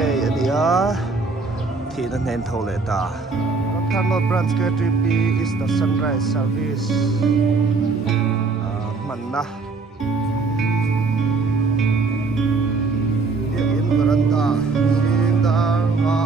Sunday ania thina nen tho le ta Thano branch KTP is the sunrise service manna dia in veranda sindar ma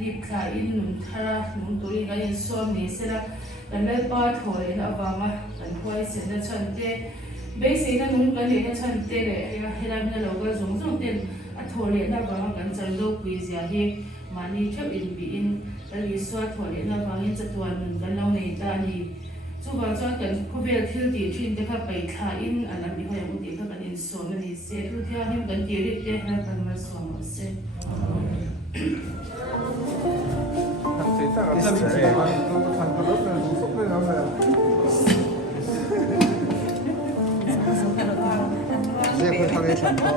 lip khai in nun thara nun turi ga in som ni sera kan le pa thole na awanga kan huai se na chante be se na nun kan le na chante le ya hiram na lo ga zong zong ten a thole na awanga kan chal do pui zia hi mani thap in bi in ali swa thole na awanga chatwan nun kan lo nei ta ni chu ba cha kan khovel thil ti thin te kha pai kha in alam bi ha mu ti kha kan in som ni se thu thia him kan ti ri te ha kan ma som se Dia pun pakai sambal.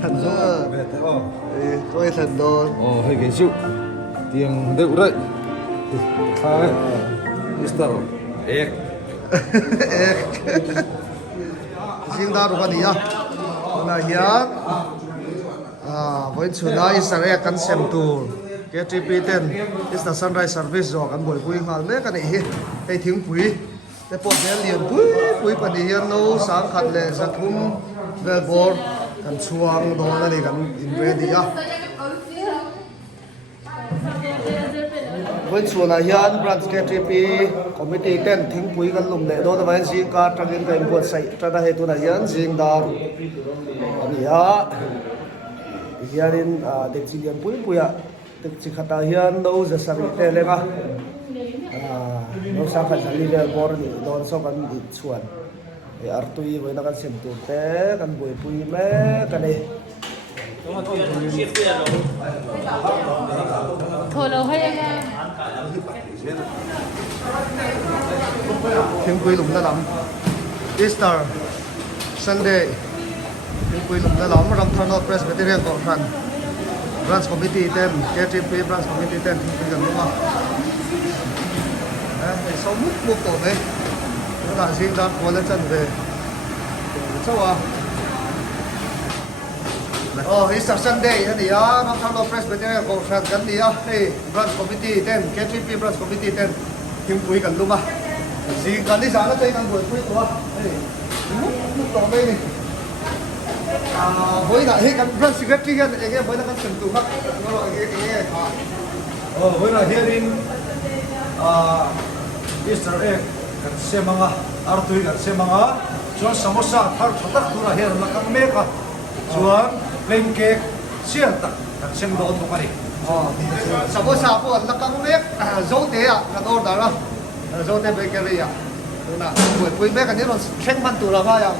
Sandal. Tôi sandal. Hơi cái chịu tiếng được đấy. Mister Ek. Ek. Riêng ta được cái gì à? Là hiền. Với chủ nói Israel kan xem tour KTP10 is the sunrise service rồi kan buổi vui ngal mấy cái này hay tiếng quý cái bộ đèn liền quý phần đi hiền nấu sáng khát lệ sáng thum về bor kan chuang đó là này kan invade à với chủ là hiền branch KTP committee 10 tiếng quý kan lùng lệ đó là với riêng cả trong những cái buổi say trong đó hệ tu là hiền riêng đó anh ya hianin dekchilian pui a dekchi khata hian no za sari te lenga no sa kha jali le bor ni don so kan di chuan e artui voina kan sem tu te kan boi pui me kan e tholo hay là thing pui lum na lam Easter Sunday Pui lum na lam ram Thano Presbyterian Conference branch committee 10 KTP branch committee 10 pui kan luma sau mút tổ đấy nó là riêng ra của lên chân về sao à Easter Sunday thì nó Thano Presbyterian Conference kan đi hey branch committee 10 KTP branch committee 10 thing pui kan luma riêng kan đi sáng nó chơi kan buổi pui của hey mút tổ đây này với lại cái branch secretary cái với lại cái sừng tụ mắt nó gọi cái với lại here in Israel kan semanga artui kan semanga chuan samosa thar thatak tura her la kan meka chuan plain cake sian tak kan sem don ko kani samosa po la kan mek zo te a kan order ra zo te bakery a na buổi mek kan ni ron khen man tura ga ya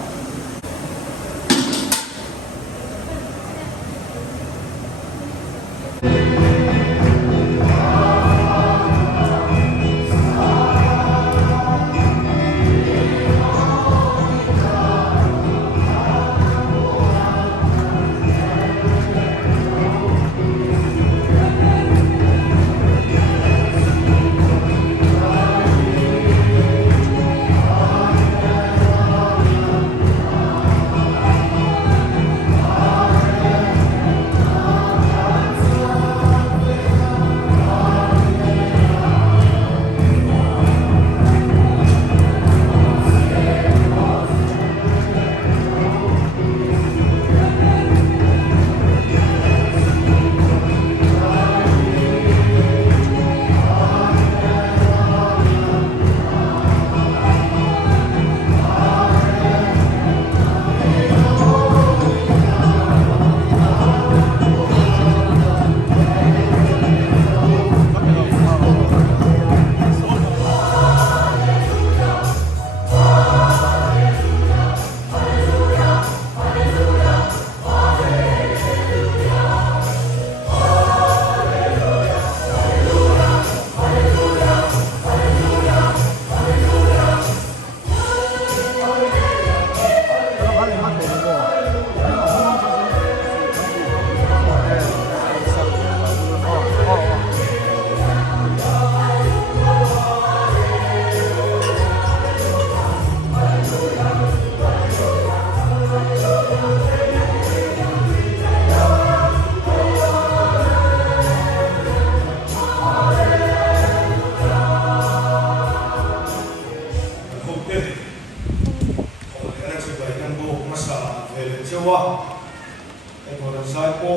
sai po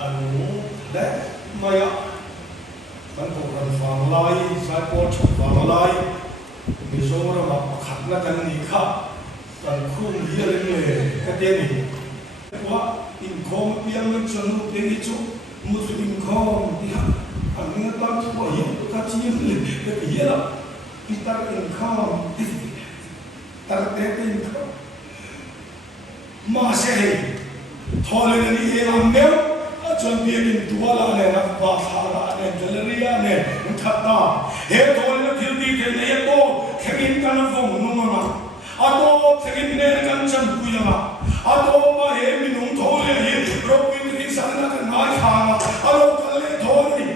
anu de maya kan ko kan fang lai sai po chuk fang lai mi so ra ma khat na kan ni kha kan khum hier le ka te ni wa in khom piang na chanu te ni chu mu su in khom ti ha an ni ta po hi ka chi le ke ye la pitar in khom tar te in khom ma se thole ni e am meu chon bi in duala ne na ba thara ne jaleria ne thata he thole na thil ti the ne to khagin kan phong nu ma ato khagin ne kan chan ku ya ato ma he mi nu thole he ro bi ni san na kan ma kha alo kale thole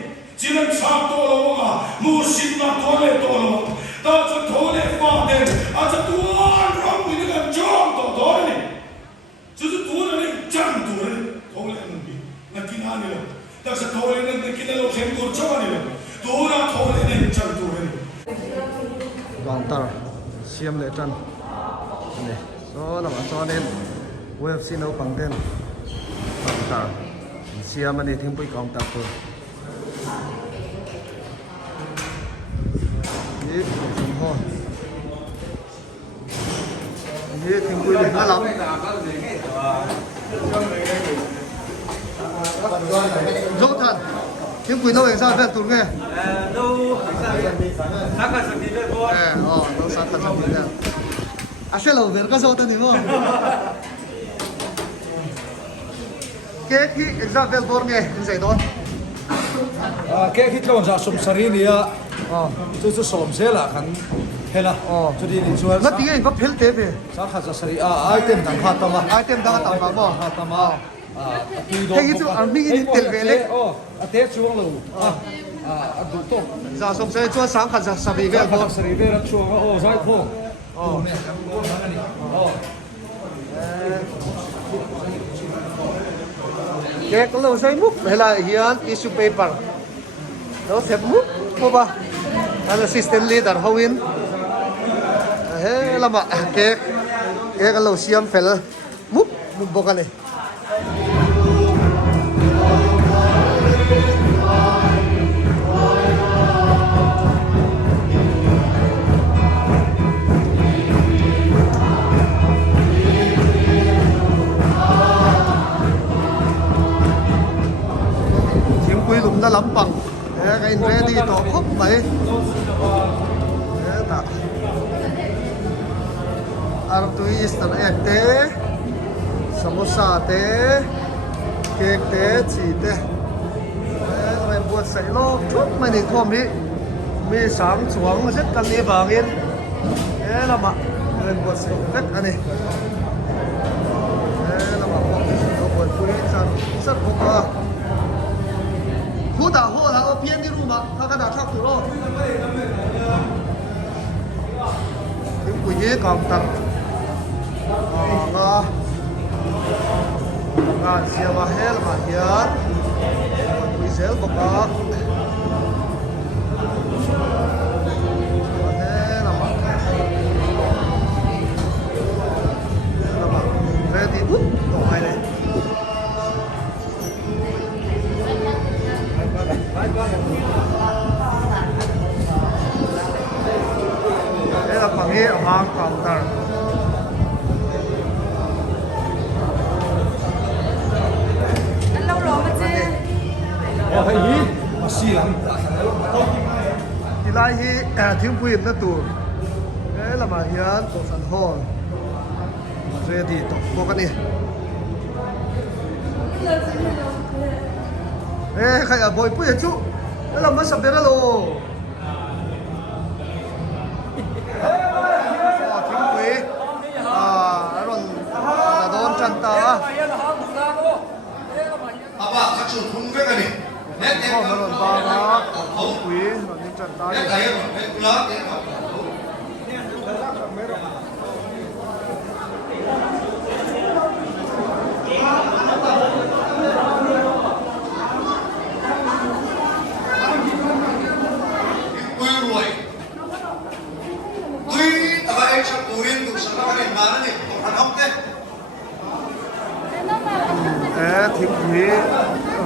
jinan sa to lo ma mu sin na thole to lo ta cha thole fa de a cha tu an ro bi ni kan jom to thole chu chu tu na ni chan tu re thole nu bi na kina ni lo ta sa thole na kina lo khem ko cha ni lo tu na thole ni chan tu re vàng tar xiêm lệ trần này số là cho nên UFC nấu bằng tên vàng tar xiêm anh đi thêm bụi cong tập rồi ít dùng thôi ít thêm bụi này lắm dốt thật thêm bụi đâu để sao phải tụt nghe đâu sáng cả sân đi đây thôi. đâu sáng cả sân đi đây. Sẽ lâu về cái số tên gì không? Cái exam về bor nghe, cái gì đó? Cái khi con ra sum sari ni à, chú sum xe là khăn hay là, chú đi đi chú. Nó tiếng có phèn thế về. Sáng khăn ra sari item đang khát tama. Item đang khát tama. Khát tama. Cái chú ăn mình đi tel về đấy. Tết chuông lâu. Đủ to. Ra sum xe chú sáng khăn ra sari về bor. Sari về rất chuông. Giải phong. Cái lâu say múc hay là hiện tissue paper. Đó thép múc, cô ba. Anh assistant leader Howin. Thế là mà cái lâu xiêm phải là múc bốc cái này. Lum na lampang cái ready to khóc vậy ta artui Easter egg te samosa te cake te chi te rồi buat sai lo thuốc mày đi thom đi mi sáng chuang rất cần đi vàng yên thế là mà rồi buat sai rất anh này thế là mà buat pui san rất không Hú đảo hô là ở bên đi luôn mà, các đảo chắc tụi nó. Cái quỷ nhé còn tặng, ngà xe mà hết mà hiến, quỷ xéo bọc đó. Thế là mà, về thì bút đổ hai này. Đây là bằng hệ hàng counter. Anh lâu rồi mà chứ. Hay gì? Mà xì lắm. Thì lại hi thiếu quyền nó tù. Đây là mà hiện của sẵn hồn. Ready to vô cái này. Ê, khai ở bồi bùi chú. Đây là mất sập đến rồi. Thiếu quý. Rồi là đón chân ta. Apa kacau kumpe kan ni? Rồi rồi ba đó. Thiếu quý rồi đến chân ta. Net ayam, net ulat ya. thiếu quý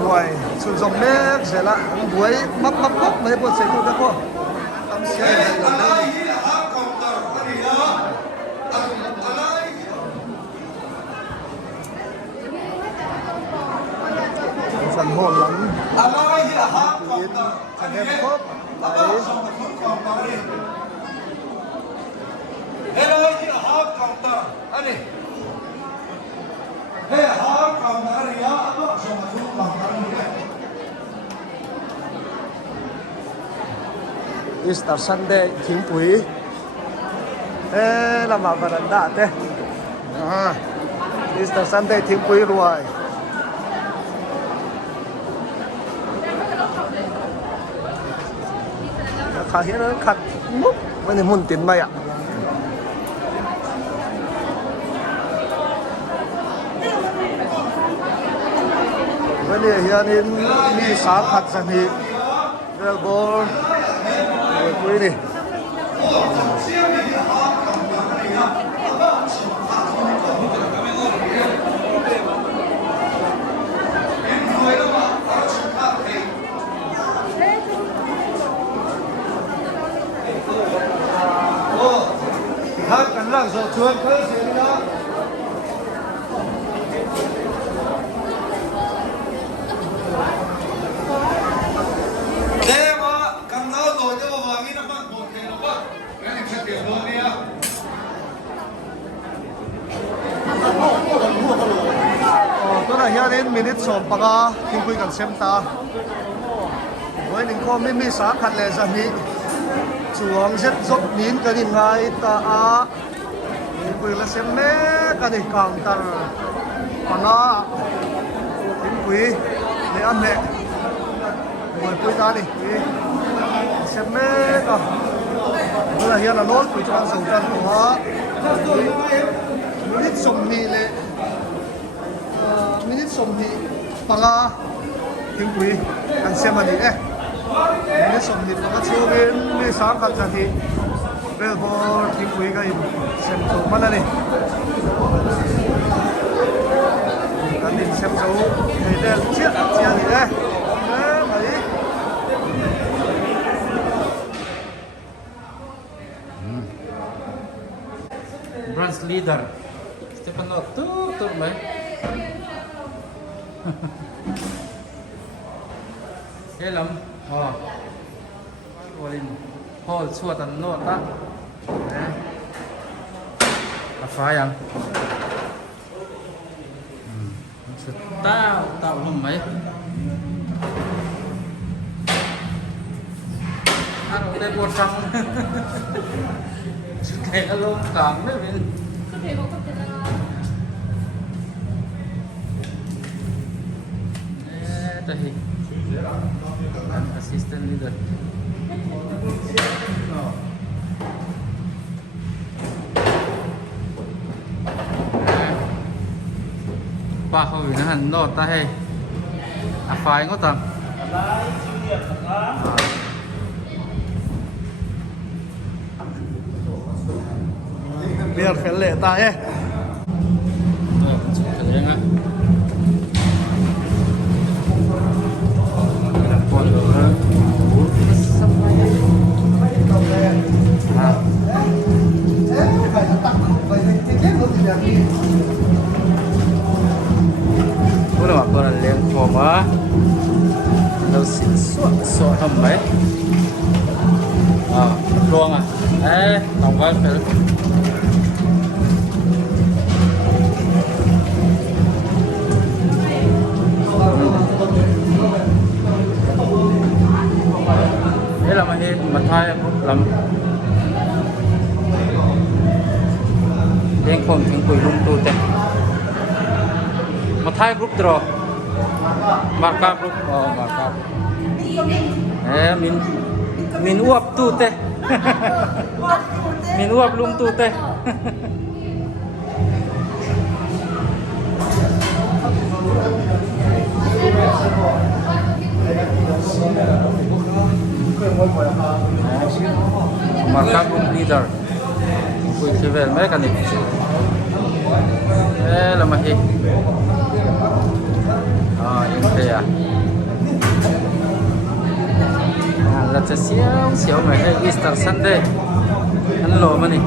rồi sự dòng mẹ sẽ là đuối mắc mấy bộ sẽ được không tâm xe phần hồn lắm thành em khóc đấy Hello, here, half counter. Ani. Hey, half counter. Ani, ya, apa? Sama tu counter ni. Easter Sunday thiếu quý ê là mà vào đàn đạn thế Easter Sunday thiếu quý rồi khá hiện nó khát múc với niềm muốn tiền mày ạ với niềm hiện in mi sáng khát rằng thì Real ball quý đi Hát cắn lăng rồi chuồn khơi xíu nữa. Thế mà cầm nó rồi cho vào nghĩ nó bằng một thế nó quá. Cái này sẽ tiểu luôn đi á. tôi là hiện đến minute sớm baka khi quý cần xem ta với những con mimi sáng khát lệ ra mi chuông rất dốc nín cái điện ngay ta á khi quý là xem mẹ cái điện càng tar baka khi quý để ăn mẹ ngồi quý ta đi xem mẹ cả tôi là hiện là nốt quý cho ăn sầu trần của minute sớm mi lệ minute sớm thì baka thiếu quý ăn xem mà đi minute sớm thì baka chiều bên mi sáng khát ra thì bây giờ thiếu quý cái xem dấu mà này cái định xem dấu thì đây chiết chia gì đây mấy Branch leader. Stefano tu mấy. Cái lắm. Volin. Hol chua tan nốt ta. Phá yang. Tao lum mấy. Ăn ở đây buồn xong. Cái nó lôm cảm đấy mình. Đây. Assistant leader. Ba hồi nó hẳn nốt ta hay. Phải có tầm. biar phải lệ ta ấy Ủa là con là liền phổ quá. Đâu xịn sọ hầm mấy. Luôn à. Ê, tổng vai phải. Thế là mà thay làm đen không tiếng quỷ lung tu tên mà thay group rồi markup group markup mình uap tu tên mình uap lung tu tên markup group leader quỷ civil mechanic là mà hi thế à làจะเสียวเสียวหน่อยให้ Easter Sunday อันโหลมานี่